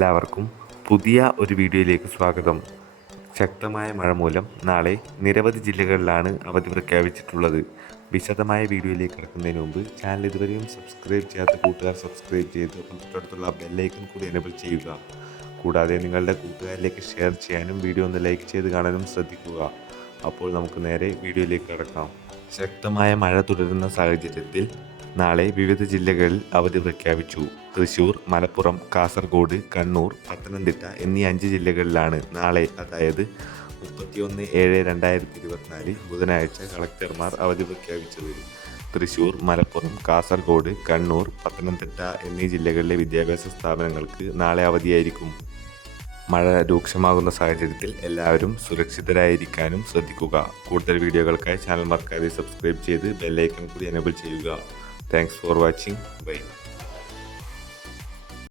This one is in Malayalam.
എല്ലാവർക്കും പുതിയ ഒരു വീഡിയോയിലേക്ക് സ്വാഗതം. ശക്തമായ മഴ മൂലം നാളെ നിരവധി ജില്ലകളിലാണ് അവധി പ്രഖ്യാപിച്ചിട്ടുള്ളത്. വിശദമായ വീഡിയോയിലേക്ക് കിടക്കുന്നതിന് മുമ്പ് ചാനൽ ഇതുവരെയും സബ്സ്ക്രൈബ് ചെയ്യാത്ത കൂട്ടുകാർ സബ്സ്ക്രൈബ് ചെയ്ത് തൊട്ടടുത്തുള്ള ബെല്ലൈക്കൺ കൂടി എനേബിൾ ചെയ്യുക. കൂടാതെ നിങ്ങളുടെ കൂട്ടുകാരിലേക്ക് ഷെയർ ചെയ്യാനും വീഡിയോ ഒന്ന് ലൈക്ക് ചെയ്ത് കാണാനും ശ്രദ്ധിക്കുക. അപ്പോൾ നമുക്ക് നേരെ വീഡിയോയിലേക്ക് കിടക്കാം. ശക്തമായ മഴ തുടരുന്ന സാഹചര്യത്തിൽ നാളെ വിവിധ ജില്ലകളിൽ അവധി പ്രഖ്യാപിച്ചു. തൃശൂർ, മലപ്പുറം, കാസർഗോഡ്, കണ്ണൂർ, പത്തനംതിട്ട എന്നീ 5 ജില്ലകളിലാണ് നാളെ, അതായത് 31/7/2024 ബുധനാഴ്ച കളക്ടർമാർ അവധി പ്രഖ്യാപിച്ചത്. തൃശൂർ, മലപ്പുറം, കാസർഗോഡ്, കണ്ണൂർ, പത്തനംതിട്ട എന്നീ ജില്ലകളിലെ വിദ്യാഭ്യാസ സ്ഥാപനങ്ങൾക്ക് നാളെ അവധിയായിരിക്കും. മഴ രൂക്ഷമാകുന്ന സാഹചര്യത്തിൽ എല്ലാവരും സുരക്ഷിതരായിരിക്കാനും ശ്രദ്ധിക്കുക. കൂടുതൽ വീഡിയോകൾക്കായി ചാനൽ മറക്കാതെ സബ്സ്ക്രൈബ് ചെയ്ത് ബെല്ലൈക്കൺ കൂടി എനേബിൾ ചെയ്യുക. Thanks for watching. ബൈ.